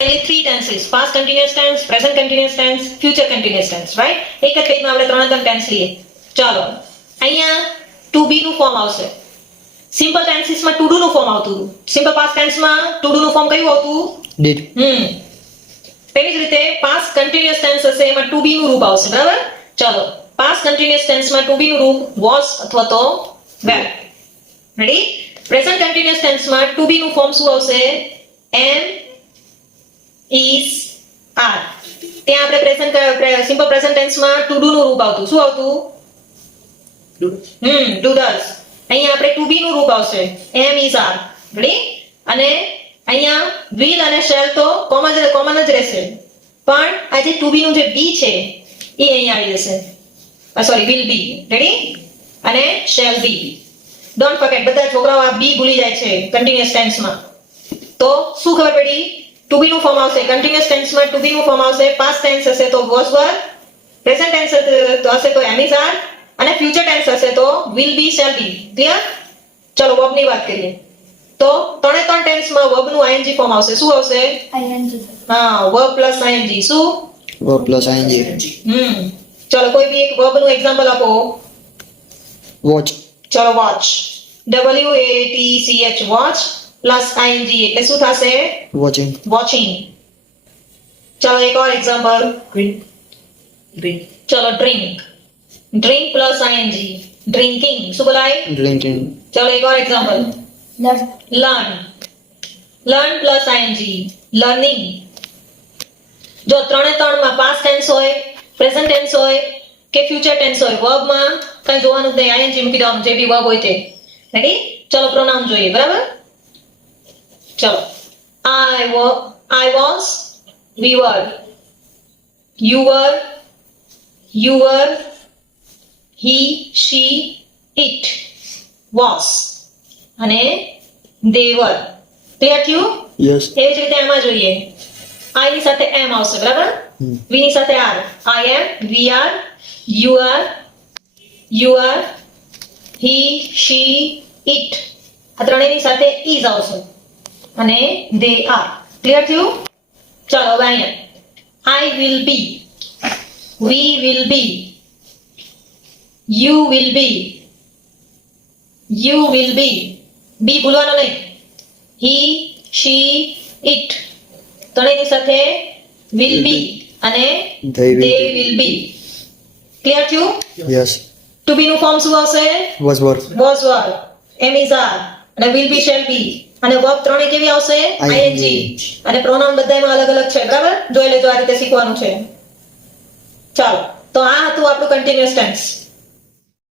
three tenses: past continuous tense, present continuous tense, future continuous tense, right? એક જ પેજમાં આપણે ત્રણ ટેન્સ લઈએ. ચાલો અહીંયા to be નું ફોર્મ આવશે. સિમ્પલ ટેન્સીસમાં to do નું ફોર્મ આવતું હતું. સિમ્પલ પાસ્ટ ટેન્સમાં to do નું ફોર્મ કયું આવતું? did. તેવી જ રીતે પાસ્ટ કન્ટિન્યુઅસ ટેન્સ હશે એમાં to be નું રૂપ આવશે, બરાબર? ચાલો પાસ્ટ કન્ટિન્યુઅસ ટેન્સમાં to be નું રૂપ was અથવા તો were. રેડી? પ્રેઝન્ટ કન્ટિન્યુઅસ ટેન્સમાં to be નું ફોર્મ શું આવશે? am, is, are. ત્યાં આપણે પ્રેઝન્ટ સિમ્પલ પ્રેઝન્ટ ટેન્સમાં to do નું રૂપ આવતું. શું આવતું? do does. અહીંયા આપણે to be નું રૂપ આવશે am, is, are. રેડી? અને અહીંયા will અને shall તો કોમન જ રહેશે, પણ આ જે to be નું જે be છે એ અહીંયા આવી જશે. Sorry, will be. રેડી? અને shall be. ડોન્ટ ફોરગેટ, બધા છોકરાઓ આ be ભૂલી જાય છે કન્ટિન્યુઅસ ટેન્સમાં. તો શું ખબર પડી? to be નું ફોર્મ આવશે કન્ટિન્યુઅસ ટેન્સમાં, to be નું ફોર્મ આવશે પાસ્ટ ટેન્સ હશે તો was were, પ્રેઝન્ટ ટેન્સ હશે તો am, is, are, અને ફ્યુચર ટેન્સ હશે તો will be, shall be. Clear? ચલો વર્બ ની વાત કરીએ. તો ત્રણે ત્રણ ટેન્સમાં વર્બ નું ing ફોર્મ આવશે. શું આવશે? ing. હા, વર્બ પ્લસ ing. શું? verb plus ing. ચલો કોઈ બી એક વર્બ નું એક્ઝામ્પલ આપો. watch. ચલો watch, WATCH, watch plus ing એટલે શું થશે? watching. વોચિંગ. ચલો એક ઓર એક્ઝામ્પલ. ચલો drink, drink plus ing, drinking. શું બોલાય? drinking. ચલો એક ઓર example. learn. Learn, learn plus ing, learning. જો ત્રણે ત્રણમાં પાસ્ટ ટેન્સ હોય, પ્રેઝન્ટ ટેન્સ હોય કે ફ્યુચર ટેન્સ હોય, વર્બમાં કઈ જોવાનું જ નહીં, ing મૂકી દેવાનું જે બી વર્બ હોય તે. રેડી? ચલો પ્રોનાઉન જોઈએ, બરાબર? ચલો I was, we were, you were, he, she, it was, અને they were. ક્લિયર થયું? yes. એવી જ રીતે એમાં જોઈએ. I ની સાથે am આવશે, બરાબર? we ની સાથે are. I am, we are, you are, he, she, it. આ ત્રણેયની સાથે is આવશે અને they are. ક્લિયર થયું? ચાલો હવે અહીંયા I will be, we will be, you will be, be ભૂલવાનો નહીં. he, she, it ત્રણેયની સાથે will be અને They will they be. will be. Clear થયું? yes. to be નું ફોર્મ શું આવશે? was were. was were, am, is, are, અને will be, shall be, અને verb ત્રણે કેવી આવશે? ing. અને પ્રોનાઉન બધાયમાં અલગ અલગ છે, બરાબર? જોઈ લેજો, આ રીતે શીખવાનું છે. ચાલો, તો આ હતું આપણું કન્ટિન્યુઅસ ટેન્સ.